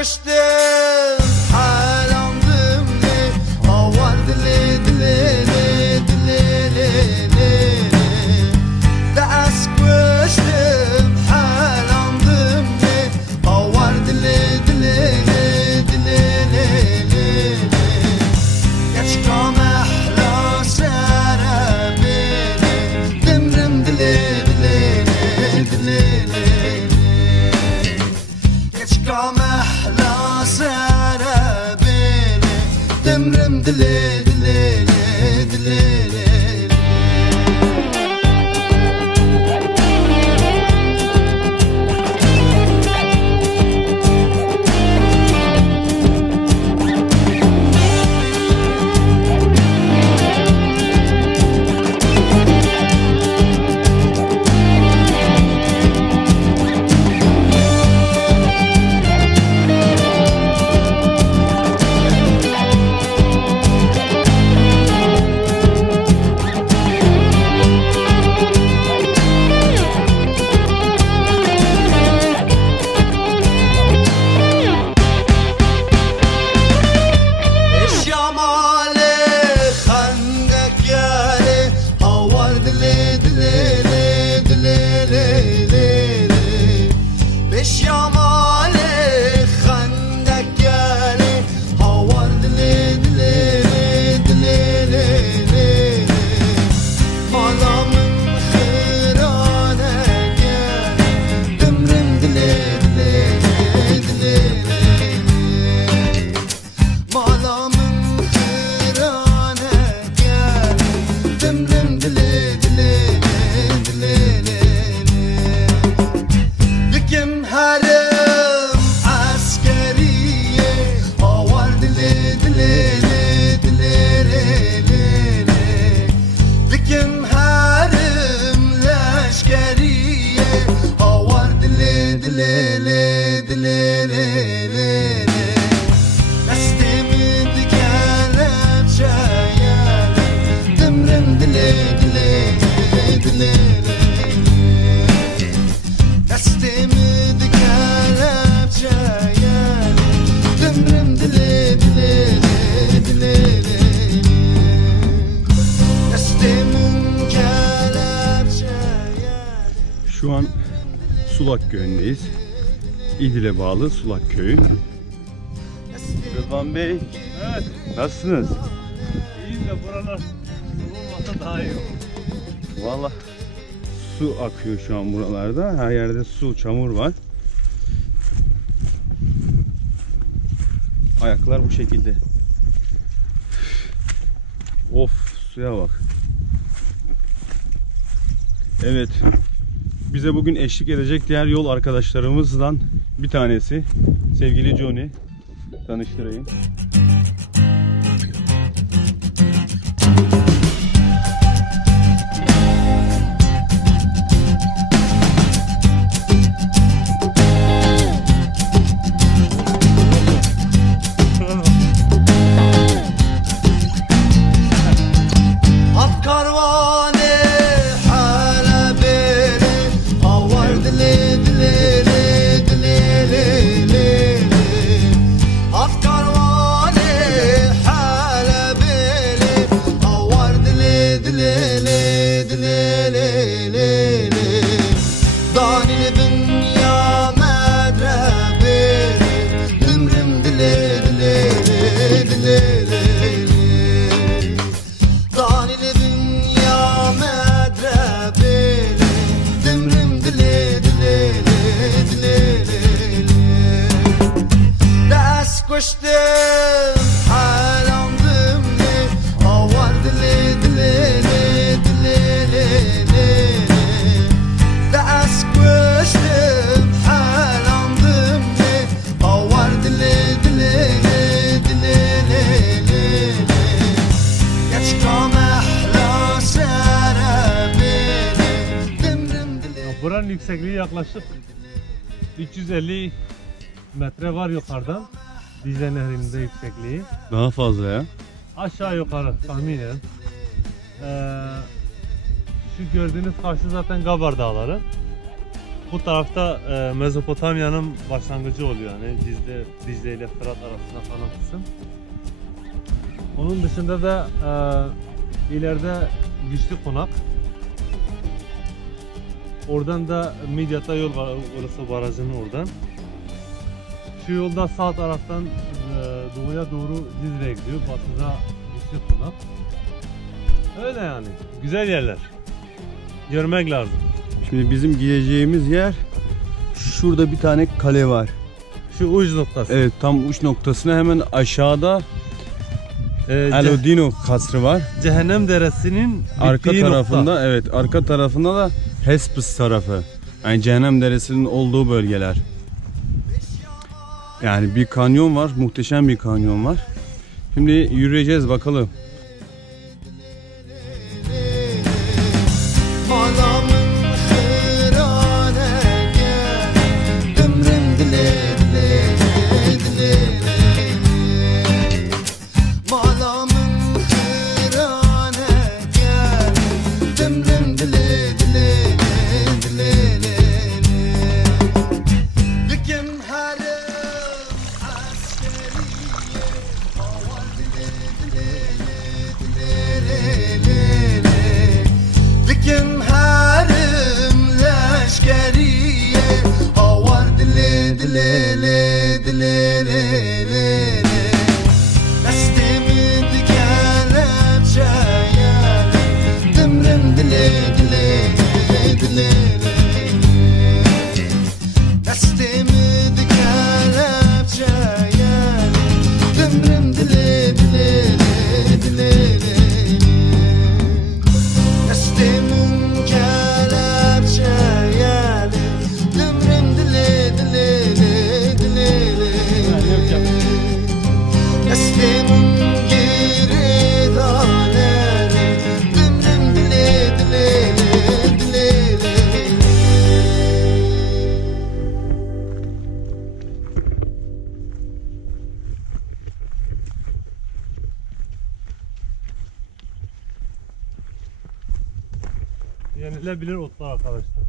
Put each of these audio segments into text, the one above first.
koştum halandım ne avar dile dile dile dile ders koştum halandım ne avar dile dile dile dile geç kam ahla sara beni demrim dile dile dile geç kam ahla sara beni demrim dile dile dile Şu an Sulak Köyü'ndeyiz. İdil'e bağlı Sulak Köyü. Rıdvan Bey, Evet. nasılsınız? İyiyim de buralar olmasa daha iyi olur. Vallahi su akıyor şu an buralarda. Her yerde su, çamur var. Ayaklar bu şekilde. Of, suya bak. Evet. Bize bugün eşlik edecek diğer yol arkadaşlarımızdan bir tanesi. Sevgili Johnny. Tanıştırayım. Koştum halandım ne avar dile dile dile dile ders koştum halandım ne avar dile dile dile dile geç kam ahla sara beni demrim dile. Buranın yüksekliği yaklaşık 350 metre var yukarıdan. Dicle Nehri'nin de yüksekliği. Daha fazla ya. Aşağı yukarı tahminen. Şu gördüğünüz karşı zaten Gabar Dağları. Bu tarafta Mezopotamya'nın başlangıcı oluyor yani Dicle ile Fırat arasında falan kısım. Onun dışında da ileride Güçlü Konak. Oradan da Midyat'a yol var, orası barajının oradan. Şu yolda sağ taraftan doğuya doğru Cizre'ye gidiyor, batıda Güçlü Konak. Öyle yani, güzel yerler. Görmek lazım. Şimdi bizim gideceğimiz yer şurada bir tane kale var. Şu uç noktası. Evet, tam uç noktasına hemen aşağıda Alodino kasrı var. Cehennem Deresi'nin Arka bittiği tarafında nokta. evet, arka tarafında da Hespus tarafı. Yani Cehennem Deresi'nin olduğu bölgeler. Yani bir kanyon var, muhteşem bir kanyon var. Şimdi yürüyeceğiz bakalım. Yenilebilir otlar arkadaşlar.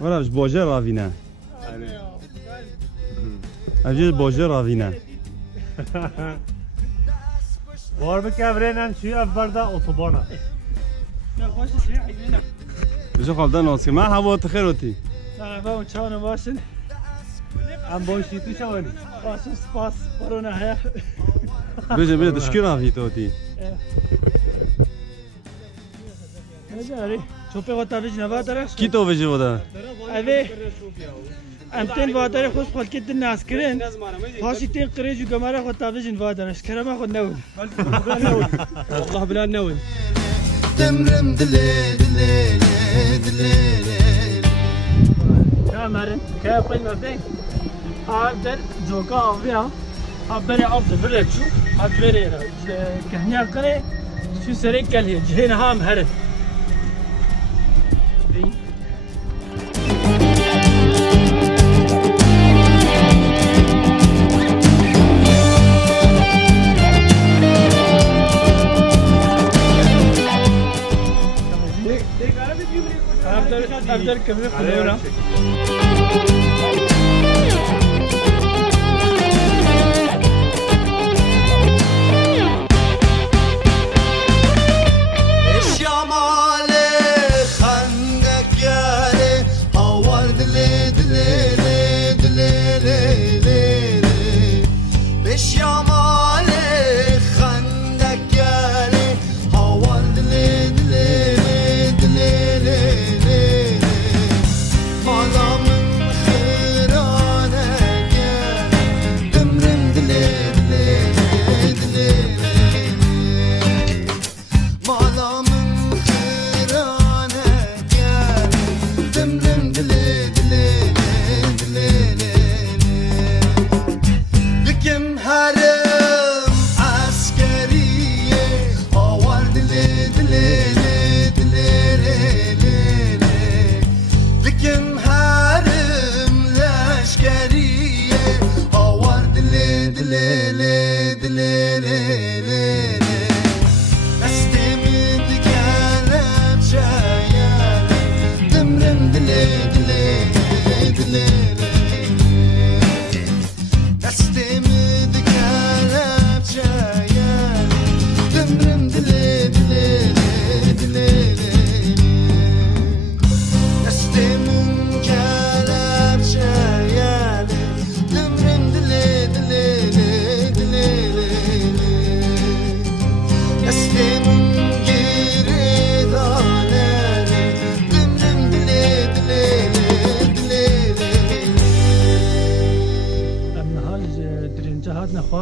Varaj boje ravine. Avcı boje ravine. Var bir kevrenen şu evbarda otobana. Bize kaldan olsun. Ma hava tıkıroti. مرحبا و چاون باشین Em boşluğu şavani. باشین سپاس برونا هیا Bize dışkı ravite oti. نجاری چوپه و تابج نوا درش Ki to vece voda. اوی امتن و داره خوش خال کد ناس کرن پاسی تین قریج و گماره خود تابج نوا درش کرما خود نول والله بلا نول دمرم دلي دلي دلي كامرن كابل مبدئ هذا جوكا أوفيا هبري عبد برد شو هبري كهنيا قري شو سريك كله جهين هام هرب أقدر كمل خلينا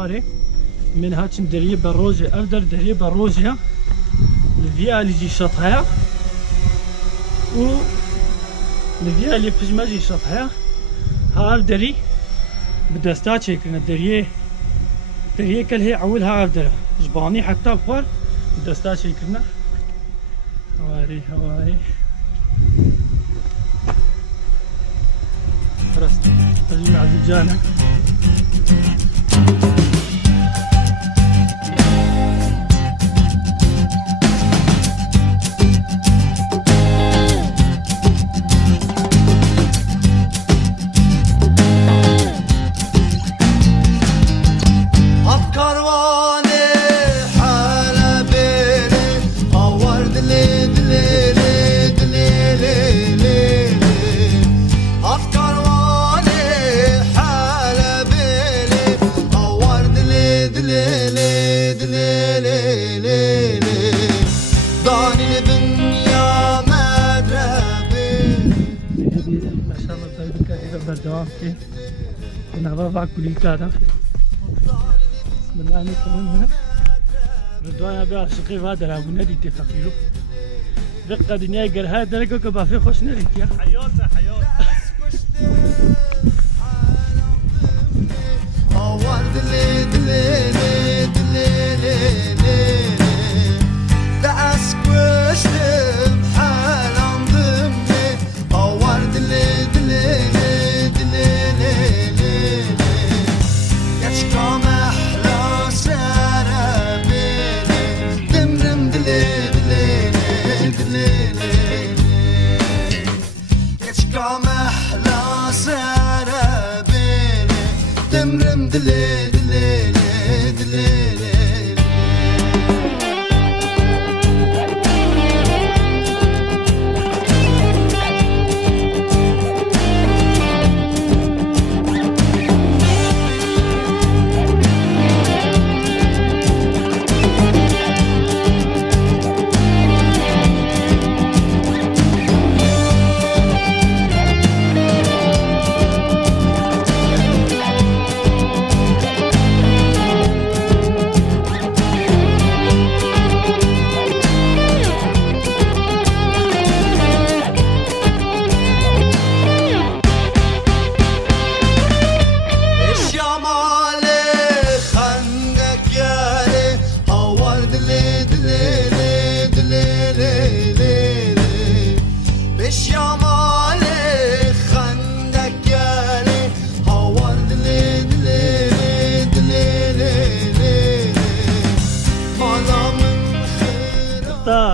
خواره من هاتشم دريه بروجه افدر دريه بروجه الفيا اللي جي شطها و الفيا اللي بجمع جي شطها ها دري بدستات شكلنا دريه كل هي عولها افدر جباني حتى بخار بدستات شكلنا هواري خلاص تجي عزيز جانا نظافة كل كذا بسم الله عليكم هنا رضوان بها شقي هذا لا بنادي تفقيرو دقة دنيا قال هذا لقى كبا في خوش نريت يا حياته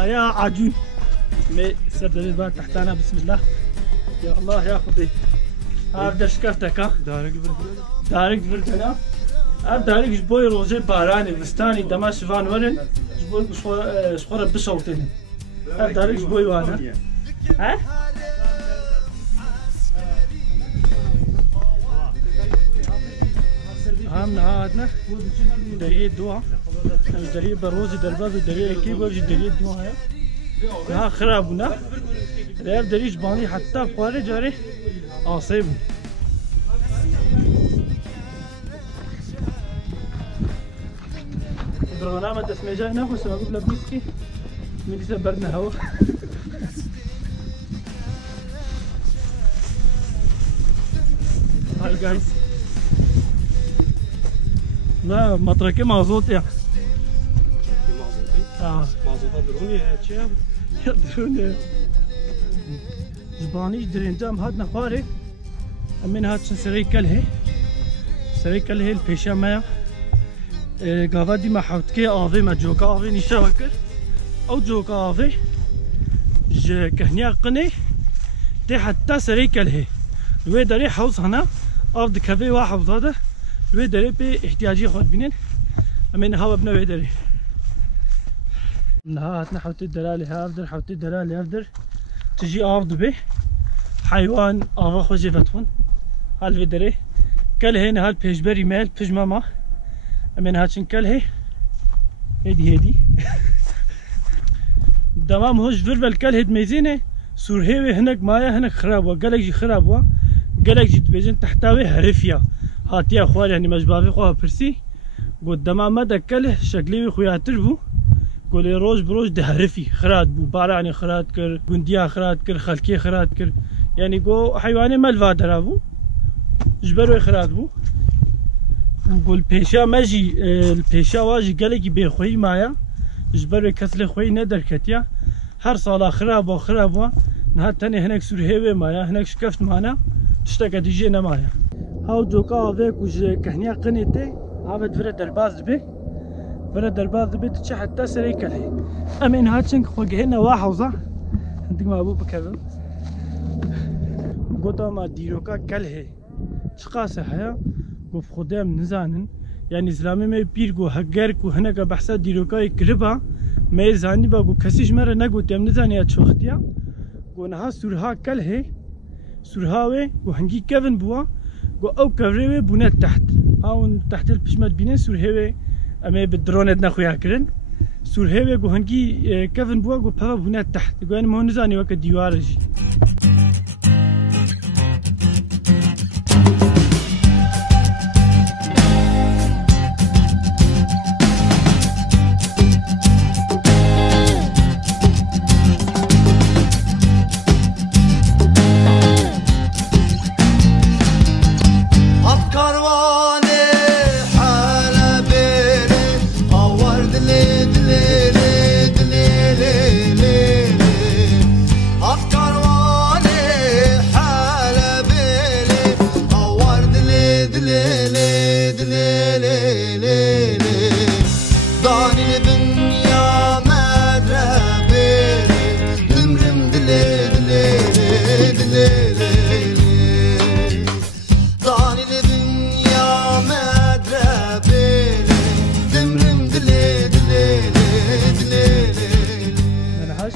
يا عجون مي سد الباب تحتنا بسم الله يا الله يا خدي هذا شكرتك ها دارك فردنا اب دارك جبوي روزي باراني بستاني دماش فان ورن جبوي شخور بشوتين اب دارك جبوي وانا ها هم هادنا دريه دوا دريه بروزي درباب دريه كيبو دريه دوا هيا ها خرابنا ريف دريش باني حتى بخاري جاري عاصب درغنا ما تسمع جاينا خو سبب لبيسكي من سبرنا هوا هاي جايز لا مطرقي مازوت يا مازوطة دروني هاتشي دروني جبانيش درينجام هاد نخاري من هاد سري كله البيشا مايا قافادي ما حوتكي آفي ما جوكا آفي نيشا وكر او جوكا آفي كهنيا قني تي حتى سري كله لوي داري حوص هنا آف دكافي واحد هذا لوي داري بي احتياجي خود بينين من هوا بنا وي داري نهاتنا حوتي الدلالي هافدر حوتي الدلالي هافدر تجي آفد به حيوان آفا خوشي فتفون هال في دري كل هنا هال بيجبري مال بيجماما من هاتشن كل هيدي دمام هوش فيربل كل هيد ميزينه سور هيوي هناك مايا هناك خرابوا قالك جي خرابوا قالك جي تبيجن تحتاوي هرفيا هاتيا خوار يعني مجبافي خواه برسي قدام ما دكله شكلي خوياتر بو قولي روج بروج دهرفي خرات بو باراني خرات كر قنديا خرات كر خلكي خرات كر يعني قو حيواني مالفا درابو جبرو خرات بو وقول بيشا ماجي البيشا واجي قالك بيخوي معايا جبرو كسل خوي ندر كتيا هر صالة خراب وخراب نهار تاني هناك سور هيوي معايا هناك شكفت معنا تشتكى تجينا معايا هاو جوكا فيك وج كهنيا قنيتي عبد فرد درباز بي فرد درباز بي تشي حتى سريك لي امين هاتشنك خوجهنا واحوزا عندك ما ابو بكذا قطع ما ديروكا كله شقاسه حيا قف خدام نزانن يعني زلامي ما بير جو هجرك وهناك بحث ديروكا كلبا ما زاني باغو كسيش مره نگو تم نزاني اتشوختيا قونها سورها كله سورهاوي وهنجي كيفن بوا قو او كفريوي بونات تحت هاون تحت البشمات بينين سورهاوي اما بالدرون ادنا خويا كرن سورهاوي قو هنجي كيفن بوا قو بابا بونات تحت قو انا مو نزاني وقت ديوارجي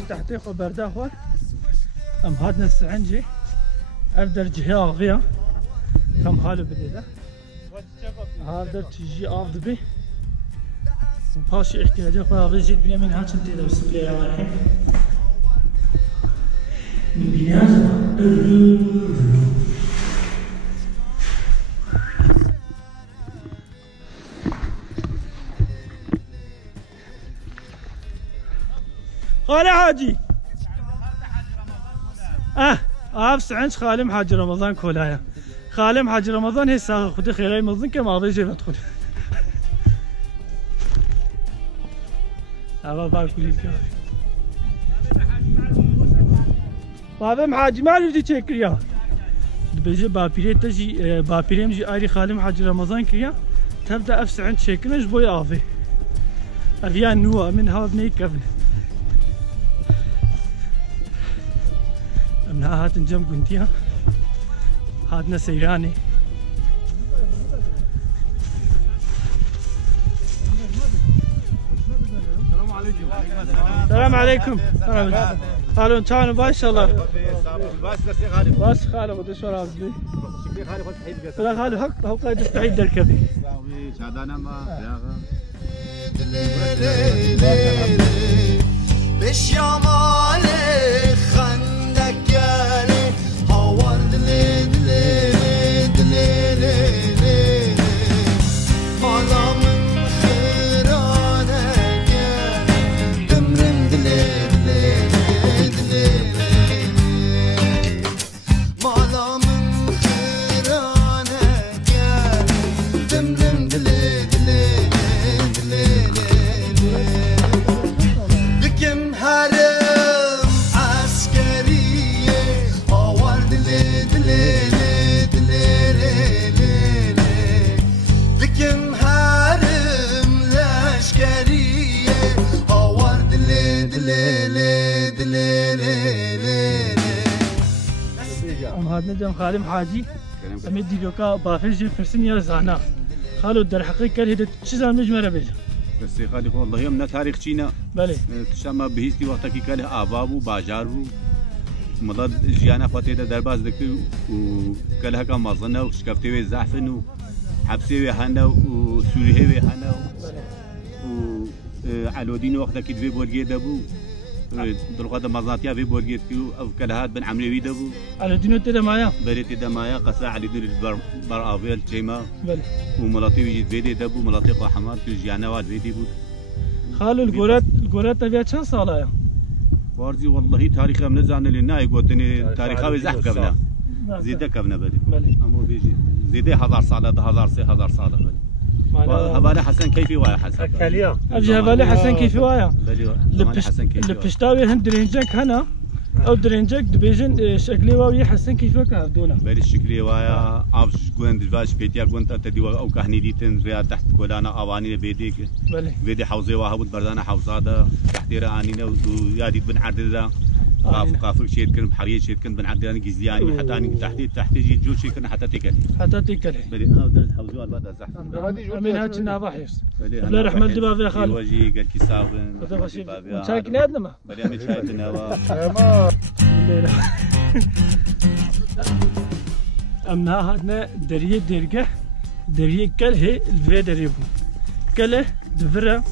تحتي خو برداخل ام هادنا السعنجي افدر جهه غيا كم حاله بديده هذا تجي افض بي وباشي احتياجه خو غيجي بيا من هاتش انت بسم الله الرحمن الرحيم من بنيان خالي حاجي سعنج خالي حاجي رمضان كولايا خالي حاجي رمضان هي ساخ خدي خيري مظن كما ريجي بدخل هذا باكل الكافي بابا محاجي ما بدي تشكر يا بيجي بابيري تجي بابيري مجي اري خالي حاجي رمضان كيا تبدا سعنج شكل بويا افي افيان نوا من هذا نيكفن من هات نجم قنتيها هاتنا سيراني السلام عليكم. قالوا كانوا ما شاء الله بس خالو بدي شو رابطي لا خالو حق هو قاعد يستعيد الكبي بالشمال خندق جاري هوار دلي دلي دلي دلي مالا من خيرانه جاري دمرم دلي دلي دلي مالا من خيرانه جاري دمرم دلي دلي دلي لكن هرم عسكرية آورد لي دلي دلي دلي لكن هرم لشكرية آورد لي دلي دلي ام هاد نجم خالم حاجي امد ديوكا بافيجي فرسن يا زانا خالو در حقيقة هيدا تشزان مجمرة بيجا بس خالي والله يومنا تاريخ چينا بله تشما بهيستي وقتا كي كاله آبابو باجارو مضاد جيانا خاطي درباز دكتو وكاله كان مظنه وشكفتي وي زعفن وحبسي وي هنا وسوري وي هنا وعلودين وقتا كي دبي بولجي دبو دلقات مزناتيا في بولجيت كيو أو كلهات بن عمري ويدبو على دينو تدا معايا بريت دمايا قصا على دور بر أفيل تيما بله وملاطي ويجي فيدي دبو ملاطي قحمات كيجيانا واد فيدي بود خالو الجورات تبيع كم صالة يا وارزي والله تاريخ من زان اللي ناي قوتني تاريخها بزح قبلنا زيده قبلنا بلي بله أمو بيجي زيده 1000 صالة 1000 صالة بلي هبالي حسن كيفي وايا حسن كاليا أجي هبالي حسن كيفي وايا بلي حسن كيفي لبشتاوي هند درينجك هنا او درينجك دبيجن شكلي واوي حسن كيفي كاردونا بلي الشكلي وايا عفش قوند الفاش بيتيا قوند تدي او كهني ديتن ريا تحت كولانا اواني بيديك بله بيدي حوزي واهبط بردانا حوزاده تحت رانينا ويادي بن عددا قافل شيء كن بحريه شيء كن بن عددا جزياني حتى اني تحت يجي جو شيء كن حتى تكل حتى تكله بلي هذا حوزوا البدا صح من هاتش نافحيس لا رحمة الدباب يا خالد وجهي قال كي صابن شاكل ادنما بلي انا شايفنا امنا هادنا دريه درجه دريه كل هي الفي دريبو كله دفره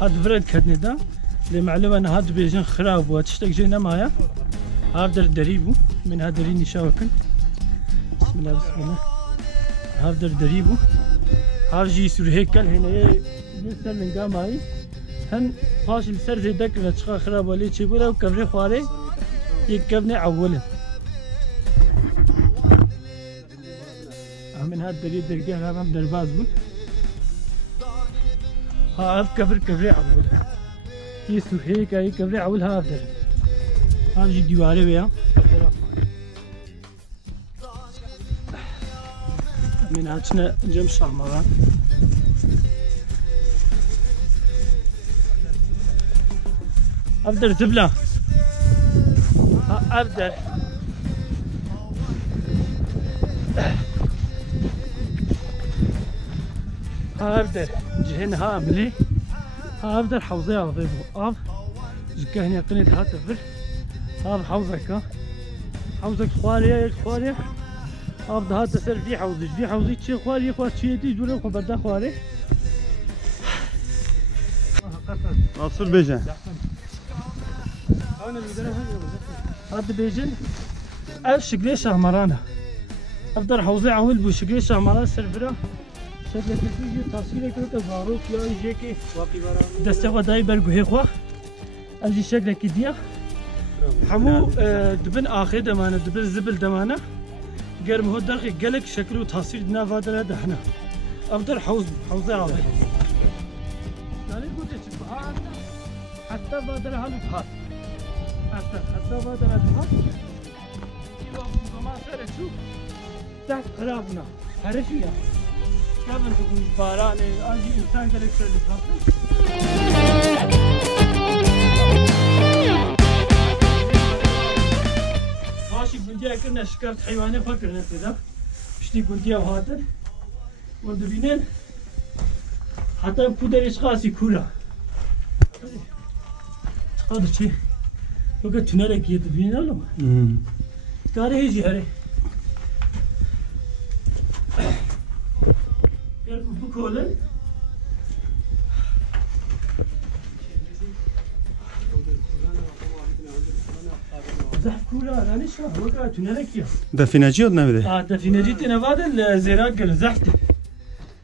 هاد فرد كدني دا لمعلومه ان هاد بيجن خراب وتشتك جينا معايا هافدر دريبو من هادريني شاوكن بسم الله بسم الله هافدر دريبو هافجي سور هيكل هنا لسه من قاماي هن باش السر زيدك وتشخا خراب ولي تشيبولا وكبري خواري يكبني اولا من هاد دري درجه هذا درباز بو ها كبري اول يسو هيك اي كبري اول هذا هذا ديواري ويا من هاتنا جم شامران ابدر زبله ابدر هابدر جهن هاملي هابدر حوزي عظيم آب جكهني قنيت هاتفر هاب حوزك حوزك خواري آب ده هات سر في حوزي شيء خواري شيء دي جوله خبردا خواري ناصر بيجن هاد بيجن ألف شقلي شهمرانة أقدر حوزي عول بو شقلي شهمرانة سرفرا شكل كيفية تصوير كده زارو كيا يجيكي دسته وداي برجوه خوا أجي شكل كديا حمو دبن آخر دمانة دبن زبل دمانة قرم هو درخي قلق شكله تصوير نافادر هذا هنا أقدر حوزي عول يعني قلت تبعات حتى بادر هالبحر حتى بادر هالبحر ما صار شو تحت قرابنا حرفيا كمان تقول باران أجي إنسان كذا يصير لحاله ماشي بنديا كنا شكرت حيوانات فكرنا كذا بشتي بنديا وهاتن ودبينين حتى بقدر إشخاص يكولا هذا شيء وقت تنارك يدبينا لهم كاره يجي هري بكولن زحف كولا أنا ليش وقت تنارك يا دفيناجي ولا نبدأ؟ دفيناجي تنافاد الزراق الزحف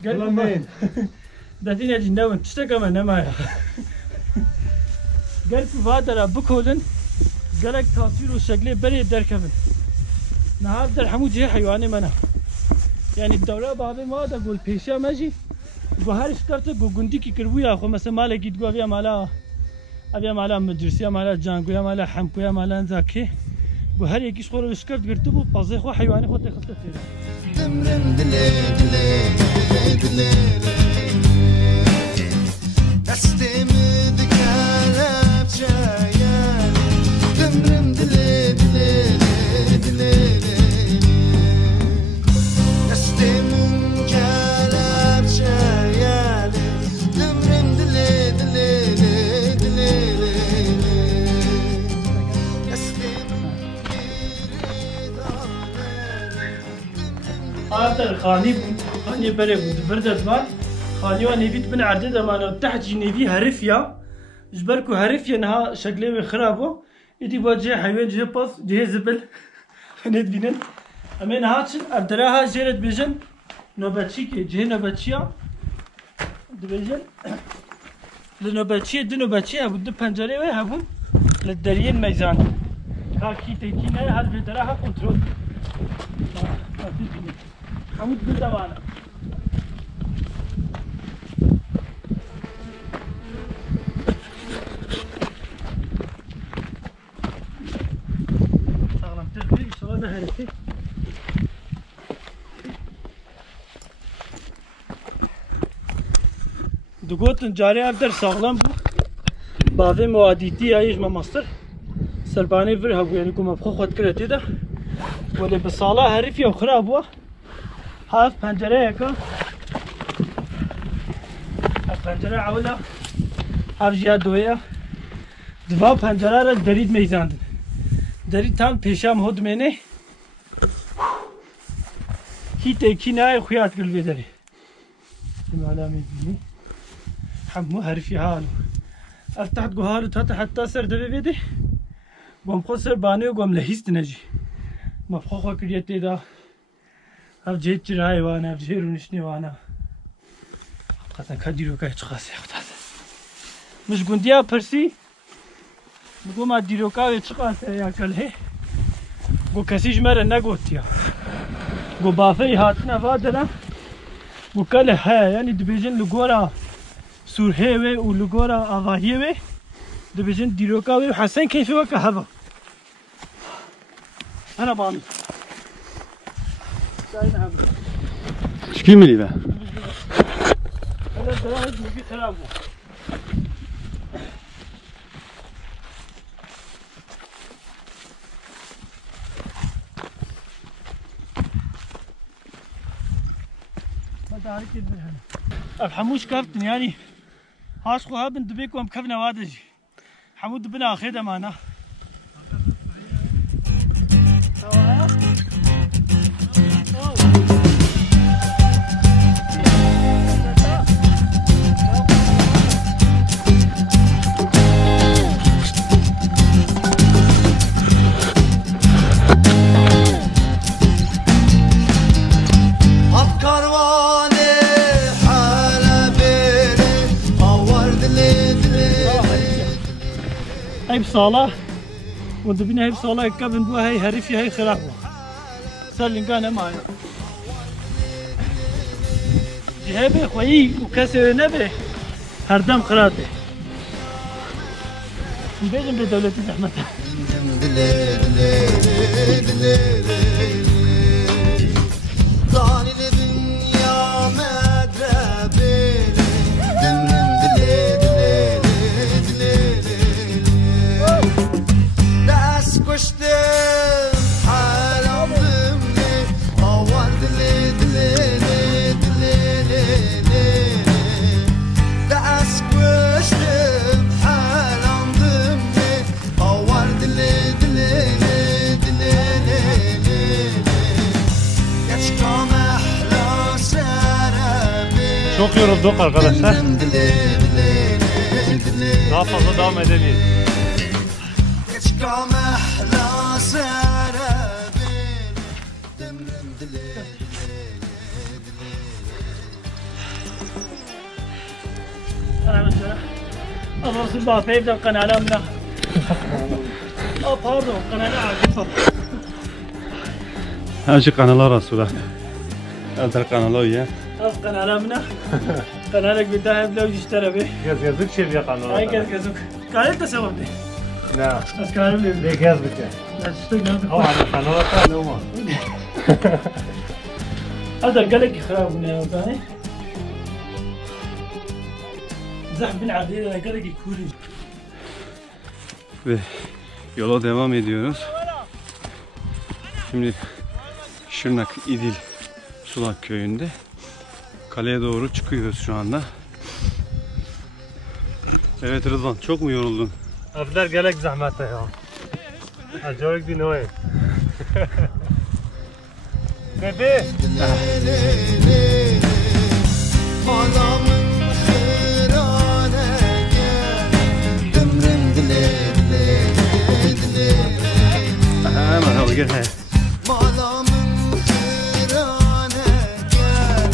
قال مين دفيناجي ناون تشتكى من نمايا قال فادر بكولن قالك تصوير وشكله بري دركبن نهار در حمو جه حيواني منا يعني الدولة بابي ما تقول بيشا ماشي وهر اشترت جوجندي كي كربويا خو مثلا مالا جيت جو ابيا مالا مدرسيا مالا جانجويا مالا حمكويا مالا زاكي وهر يكيش خور اشكرت قرتو بو بازي خو حيواني خو تخلت دمرم دلي استمد كلام جايان دمرم دلي استمد كلام جايان دمرم دلي هذا خاني بري بود بردت مال خاني ونيفيت بن عدد ما تحت جنيفي هرفيا جبركو هرف ينها شكله خرابو إدي بوجه حيوان جه باص جه زبل ند بينن أمين هاتشن أبدراها جرت بيجن نوبتشي كي جه نوبتشيا دبيجن لنوبتشي دنوبتشي أبو دو بنجرة وهبون للدريين ميزان هاكي تكينا هاد بدراها كنترول حمود بالدوانا سلام تربي إن شاء الله نهارتي دقوتن جاري أبدر ساغلام بو بعضی موادیتی ایش ما ماستر سربانی ور هبو یعنی که مبخو خود کرده ده ولی به سالا حریفی و خراب بوا هاف پنجره یکا هاف پنجره عولا هاف جهاد دویا دوا پنجره را درید میزاندن درید تام پیشام هود منه هی تکی نه خویات کل بیداری مالا میبینی حمو حریفی حالو افتحت قهارو حتى سر دبي بيدي قوم خو سر باني وقوم لهيست نجي مفخوخة كريتي دا اف جيت جراي وانا اف جيرو نشني وانا قطن كديرو كاي تخاسي اختاد مش قنديا برسي بقوم اديرو كاي تخاسي يا كله قو كسيج مرة نقوتيا قو بافي هاتنا فادنا قو كله هاي يعني دبيجن لقورا سورهي وي ولغورا آواهي وي دبيجن ديروكا وي وحسن كيف وكا هذا أنا بامي شكي ملي بقى؟ أنا دراهج مبي خرابو ما داري كده هنا الحموش كافتن يعني هاشخو هابن دبيكم كفنا وادجي حمود بنا خيدة معنا هاي بصالة ودبنا هاي بصالة كابن بوا هاي هريفي هاي خرابو سالين كان معي جهابي خوي وكسر نبي هردم خراطي بيجن بدولتي زحمتها Çok yorulduk arkadaşlar. Daha fazla devam edemeyiz. الله صباح في يبدأ القناة منا pardon قناة عاجبة هاجي قناة رسولة هذا القناة وياه قناة منا قناة لك بدها لو يشترى به Yazık şey bir kanal. هاي كذا كذا قال انت سبب لي Ne? بس قالوا لي Ne yazık ya? لا تشتغل Ama kanala tane olma. هذا قالك خراب من ثاني زحف بن عبد الله قالك يكوري Ve yola devam ediyoruz. Şimdi Şırnak İdil Sulak köyünde kaleye doğru çıkıyoruz şu anda. Evet Rıdvan, çok mu yoruldun? Abdar gelek zahmete ya. Acayip bir noy. Bebe. بگر هست مالا من خیرانه گل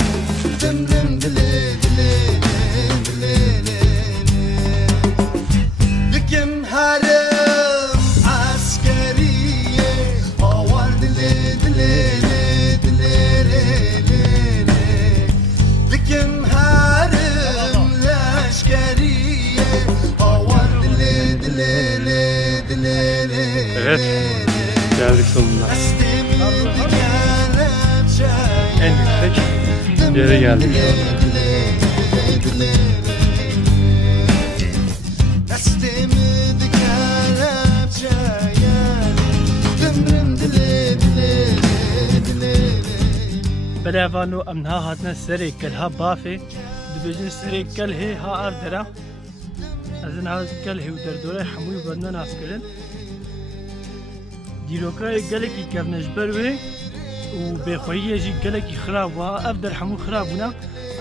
دمرم دلی دلی دلی دکم هرم عسکریه آور دلی دلی دلی دکم هرم لشکریه آور دلی دلی دلی Evet, geldik sonuna. En yüksek yere geldik şu anda. بلافانو امنها هاتنا سري كلها بافي دبيجن سري كل هي ها اردرا ازن هاز كل هي ودردوره حموي بدنا ناس كلن ديروكاي قالكي كرنج بروي وبخويه جي قالكي خراب وافدر حمو خرابنا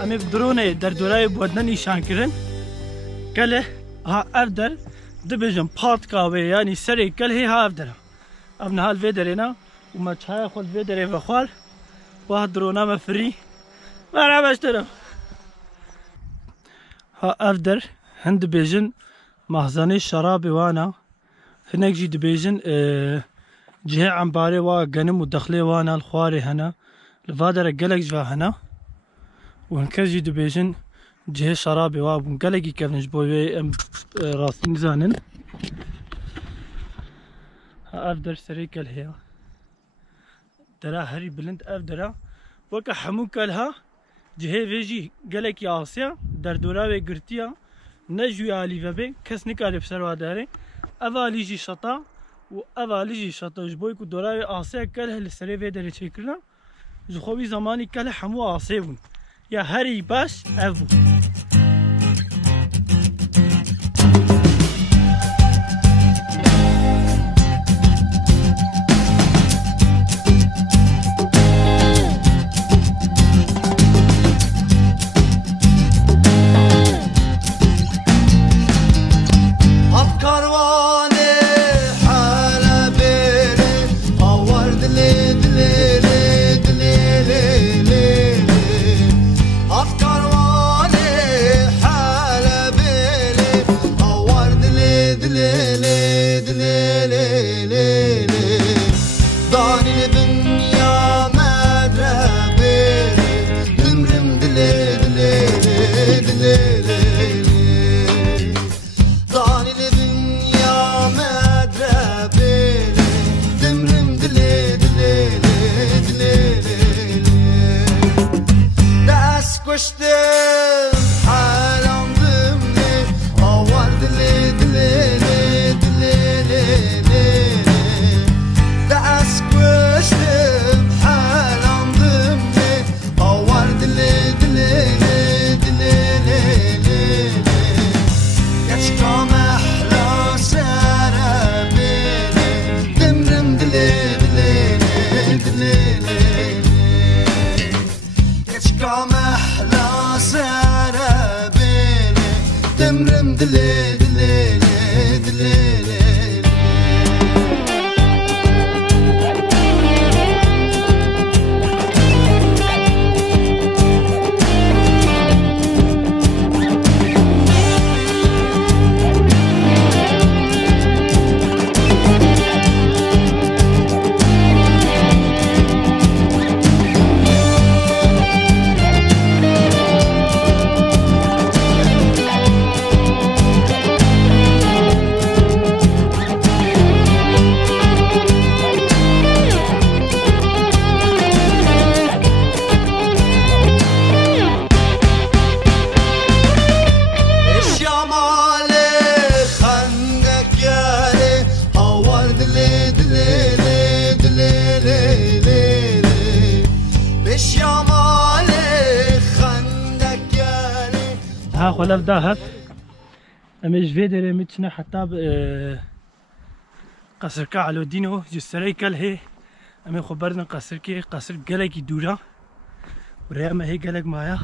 امي بدرونه دردوره بدنا نشان كرن كله ها افدر دبيجن بات كاوي يعني سري كل هي ها افدر امنا هالفيدرنا وما تشاي خذ فيدري فخال واحد درونا مفري ما انا بشتري ها افدر هند بيجن مخزني شرابي وانا هناك جي دبيجن جهه عنباري وا غنم ودخلي وانا الخواري هنا الفادر قلق جوا هنا وهناك جي دبيجن جهه شرابي وا بنقلقي كيف بوي راسين زانن ها افدر سريكل هي درا هري بلند افدرا وكا حمو كلها جهه فيجي قلق يا آسيا در دوراوي قرتيا نجوي علي فبي كس نكالي بسروا داري اولي جي شطا و اولي جي شطا جبوي كو دوراوي آسيا كلها لسري في داري تشكرنا زخوي زماني كلها حمو آسيا بون يا هري باش افو ها خلاف داهر امش فيدر متنا حتى قصر كعلو دينو جسري كله امي خبرنا قصر كي قصر قلقي دورا وريما هي قلق معايا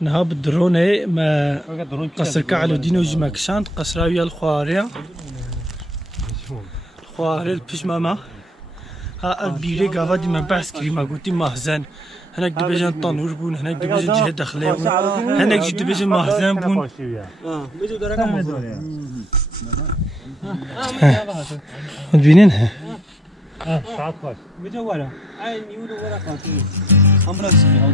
نهاب الدرون هي ما قصر كعلو دينو جماكشان قصراوية الخوارية خواه پیش ماما ها بیره گاوا دی من بحث کردیم ما گوییم مخزن هناك دبجان تنور بون هناك دبجان جهة داخلية بون هناك دبجان مخزن بون تبينين ساعات باش مجوله هاي ميولو ورا قاتل امبرانس هاو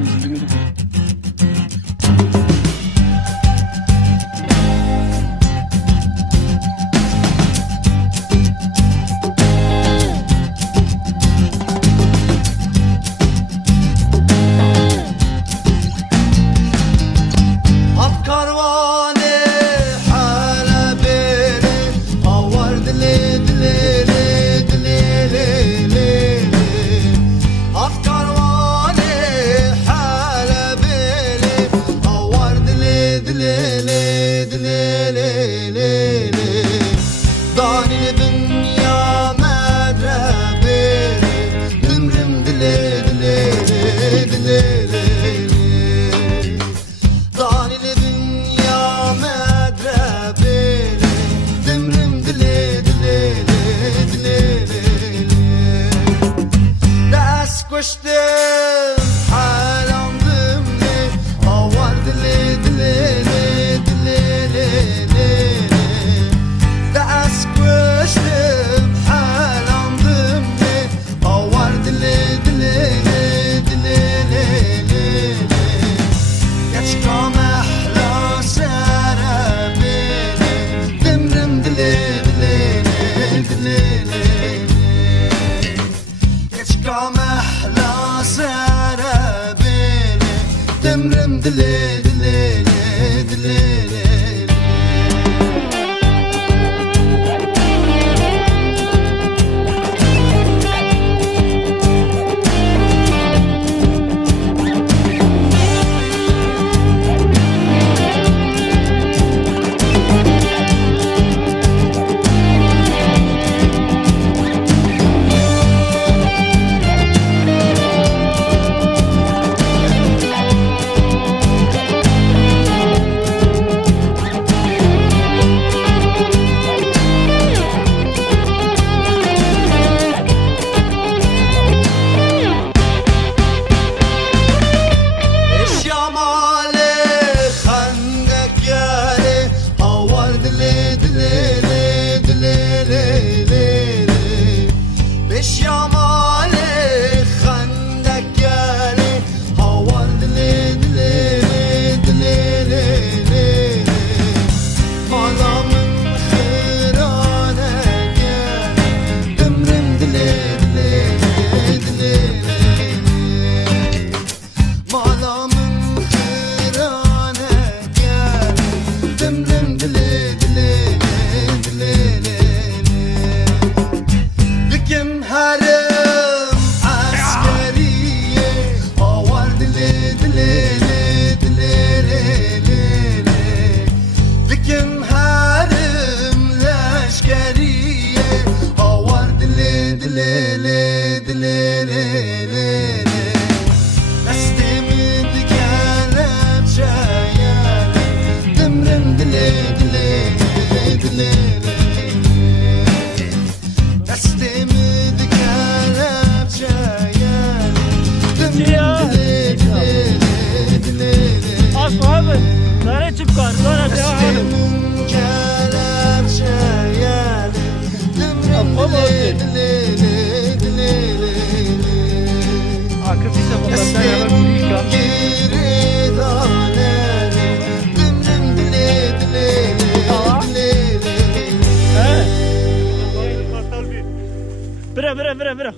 برا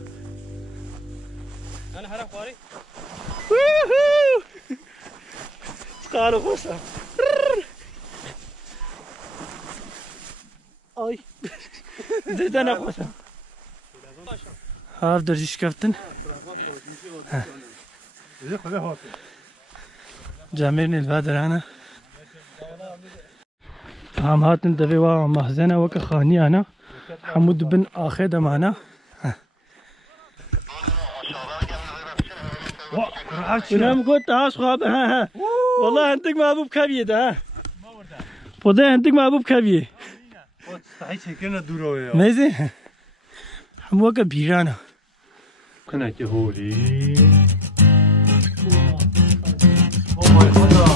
انا هرا قاري قالوا خوشة اي ددنا خوشة هاف درجيش كابتن جامرني الفادر انا هم هاتن دفوا مخزنة وك خاني انا حمود بن اخذ معنا ونام قلت عاش خواب ها والله انتك محبوب كبيه ده خدای انتك محبوب كبيه صحيح شكلنا دوره ماشي هموكا بيرانا كناكي هولي او ماي خدا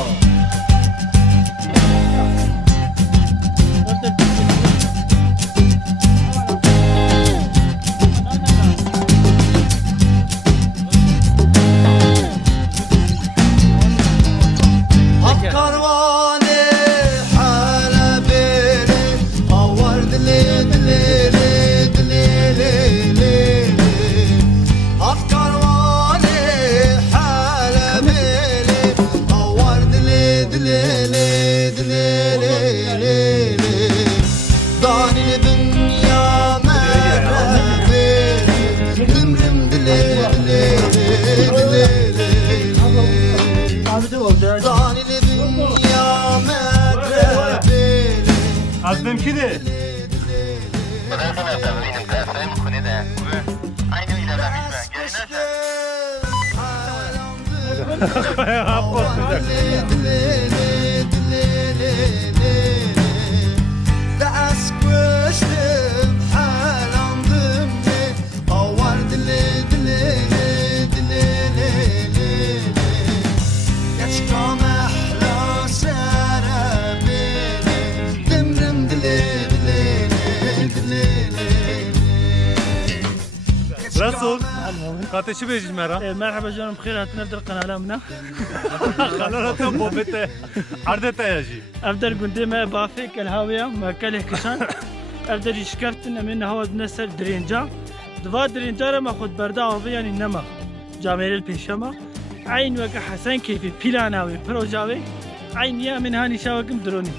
عزبم كده رسول قاتل شو بيجي مرة؟ مرحبا جانم بخير هاتنا بدر القناة منا خلونا تنبو بيته عردتا ياجي أفدر قندي ما بافيك الهاوية ما كله كشان أفدر يشكرتنا من هوا نسل درينجا دفا درينجا ما خد بردا وفياني نما جامير البيشما عين وقع حسن كيفي بلاناوي بروجاوي عين يا من هاني شاوكم دروني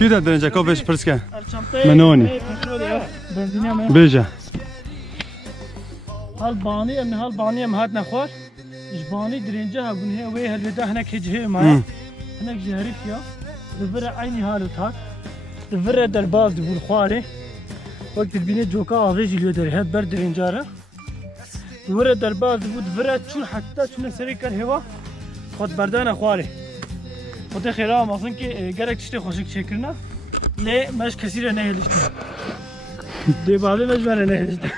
كده درجة كوبش برسكا منوني بيجا هالباني من هالباني هاتنا خوار جباني درينجا هبون هي ويه البدا هناك هجه ما هناك جهري فيها دفرع عيني هالو تاك دفرع درباب دبول خواري وقت البيني جوكا آغيجي ليو دري هاد بر درينجارا دفرع درباب دبول دفرع چون حتى چون سري كر هوا خود بردان خواري خود خیرا هم اصلا که گرک چشتی خوشک چکرنا لی مش کسی را نهیلشتم دیبالی مش من نهیلشتم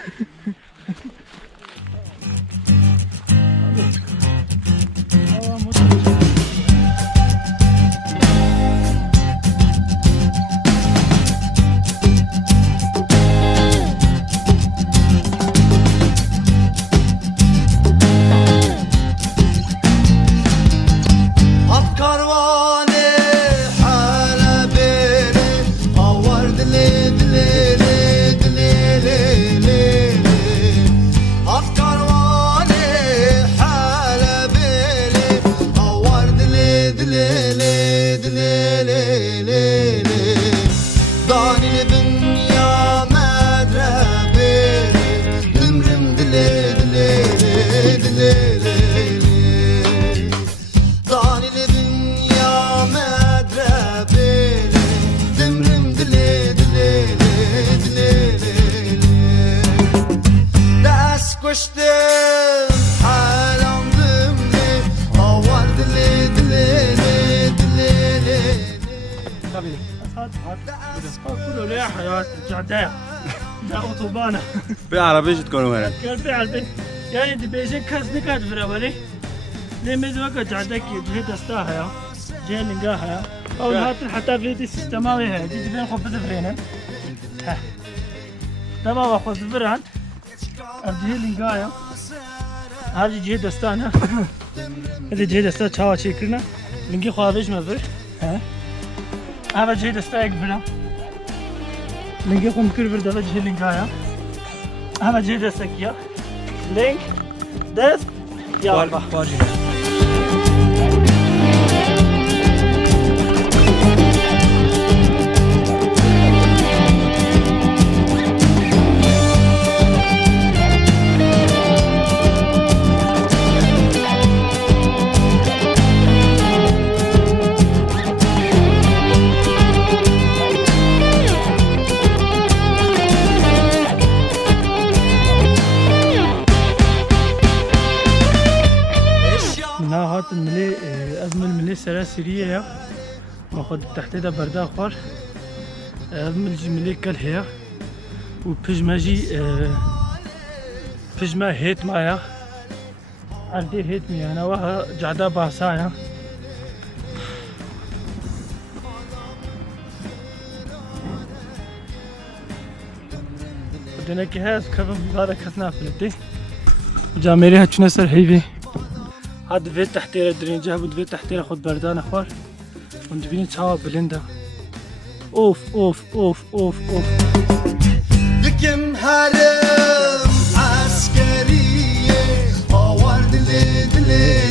كله حياة جعداء ده أوتوبانا بعربيش تكونوا هنا كان في عربي يعني دبيجن كاس نكات فرابري لمز وقت جعدك جهة دستاها جهة لنقاها أو هات حتى في السيستماوي هاي جدي بين خبز فرينا ها تمام خبز فران أرجه لنقاها هذه جهة دستانا هذه جهة دستا شاوا شكرنا لنقي خوابش مفر ها هذا جهة دستا يقبلنا لنقي خم كل برد هذا جهة لنقاها هذا جهة دستا كيا لينك دست يا الله الملي أزمة الملي سراسيرية ماخد تحت ده بردا خور أزمة الملي كل هي وبجمة جي بجمة هيت مايا عندي هيت ميا أنا وها جعدا باسايا ودنا كهاز كفن بارك خسنا فلتي وجاميري هتشنا سر هيفي هاد في تحتير الدرينجة بود في تحتير خود بردان اخوار وندبيني تشاوا بلندا اوف اوف اوف اوف اوف بكم هرم عسكرية آوار دلي دلي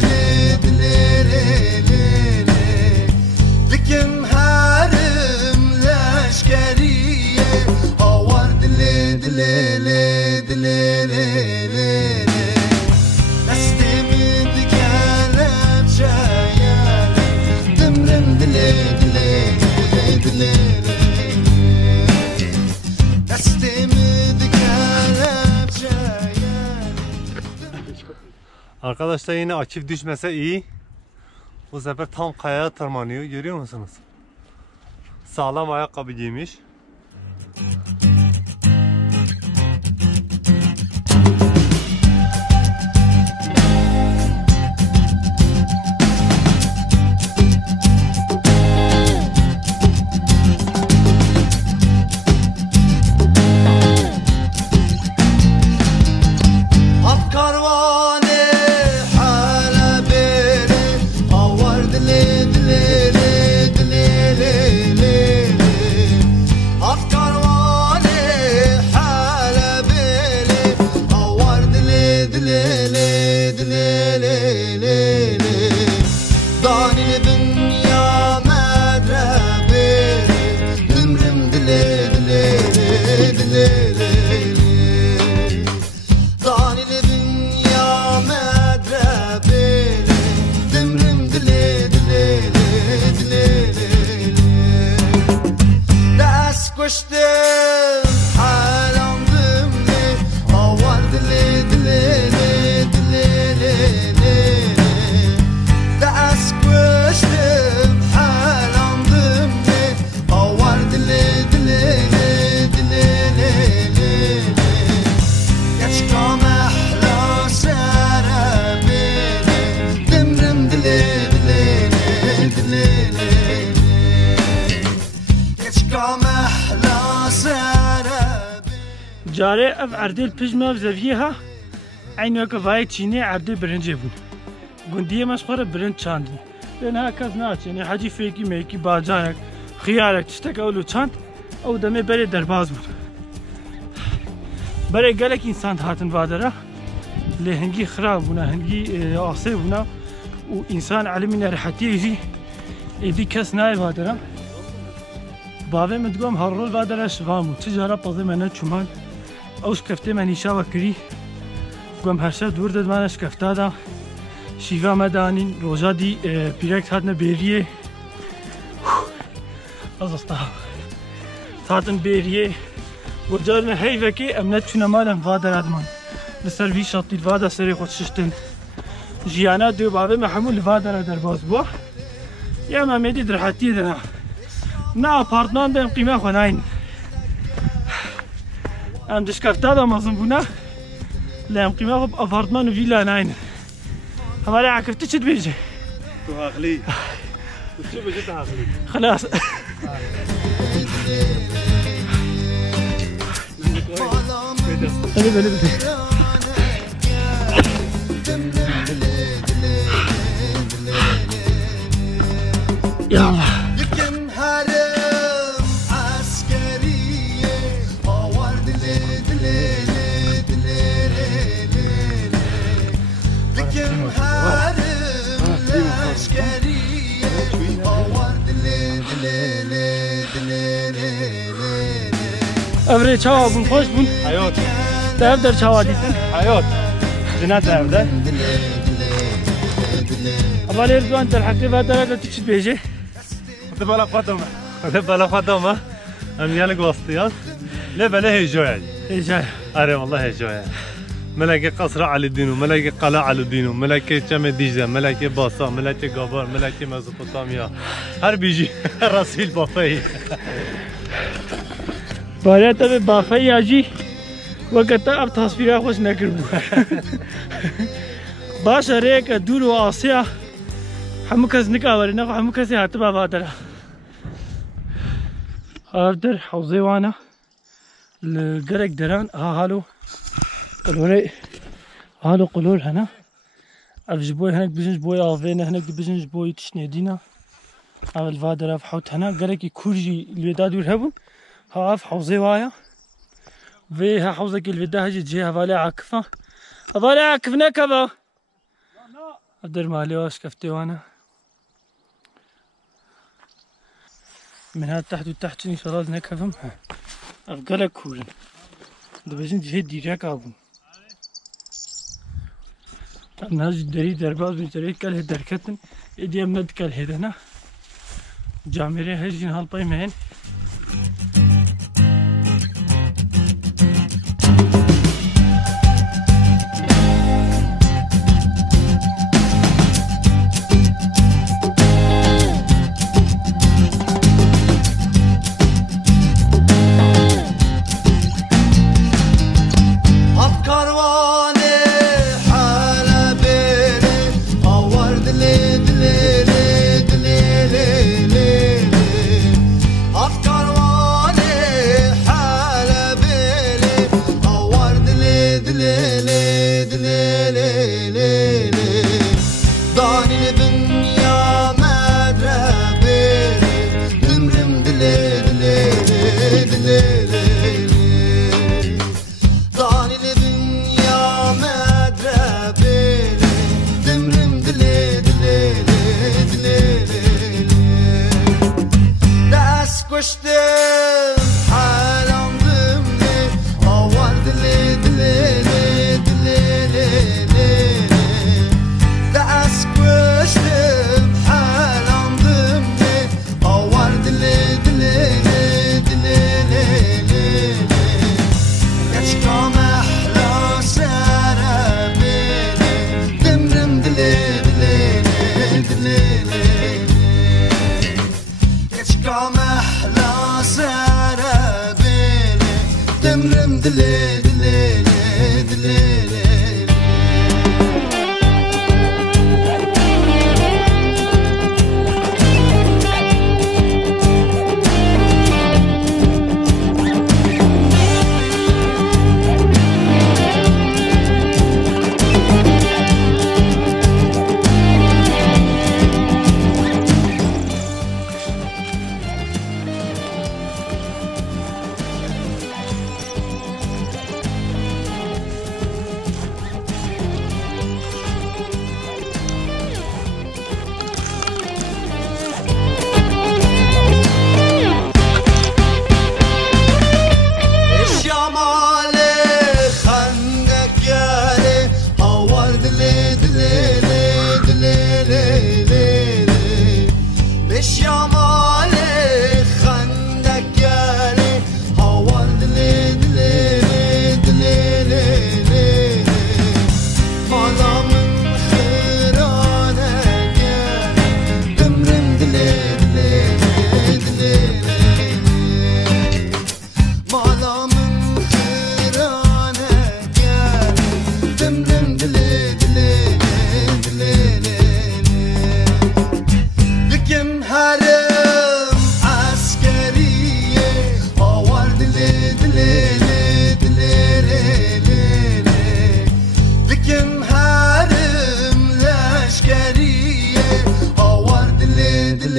دلي دلي بكم هرم لشكرية آوار دلي دلي دلي دلي Arkadaşlar yine akif düşmese iyi. Bu sefer tam kayaya tırmanıyor. Görüyor musunuz? Sağlam ayakkabı giymiş. جاره اف عردل پجمه زویها عین وقت وای چینه عرده برنجه بود گندیه مشخوره برنج چاندی لأنها كاز ناچ يعني حاجي فيكي ميكي باجانك خيارك تشتكى أولو چاند أو دمي بري درباز بود بري قالك إنسان هاتن بادرة اللي هنجي خراب بنا هنجي عصيب بنا وإنسان علمنا رحتي يجي يدي كاس ناي بادرة بابي متقوم هالرول بادرة شفامو تجارة بازي منا چومان أوش كفتي مني شاوة كري قوم هرشا دور داد مانا شكفتا دا شیوا مدانین روزا دی پیرکت هاتن بیریه از استها هاتن بیریه و جارن هیوه که امنت چونه مالن وادر ادمان لسر وی شاطی الوادا سری خود ششتن جیانا دو بابه محمول وادر در باز بوا یا ممیدی در حتی دنا نا اپارتمان بهم قیمه خوناین ام دشکفتا دا مازن بونا لا قيمة بأبارتمان وفيلا ناين هما لا عكفتي شد بيجي تو عقلي وشو بجد عقلي خلاص يلا يكن هرم عسكرية آور دلي دلي دلي يكن هرم عسكرية آور دلي دلي دلي أبري چاوا بون خوش بون حيات دف در چاوا دیدن حيات جنات عبده أبالي رضوان تلحقي فاترة لا تشد بيجي بلا قدمه بلا قدمه ام يالك وسطيات لا بلا هي جوعي إيه جاي اري والله هي جوعي ملكي قصر على الدين وملكي قلعة على الدين وملكي شام ديجا ملكي باصا ملكي غابر ملكي ميزوبوتاميا هر بيجي راسيل بافي باري تبي بافي اجي وقتا اب تصويره خوش نكربو باش ريك دور واسيا حمكز نكاوري نخو حمكز هاتبا فاترة هافدر حوزي وانا القرق دران هالو قلوري هالو قلور هنا افجبوي هناك بجنج بوي آفينا هناك بجنج بوي تشنيدينا اول فادر اف حوت هنا قرقي كورجي الودا دور هبون ها اف حوزي وايا في ها حوزك الودا هجي تجي هفالي عاكفة هفالي عاكفنا كبا افدر مالي واش كفتي وانا من هاد تحت وتحت شني شغال نكفهم افقلا كورن دبجن جهد ديراك ابون الناس دري درباز بيتري كل دركتن ادي امد كل هدنا جامري هجين هالباي مين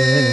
دل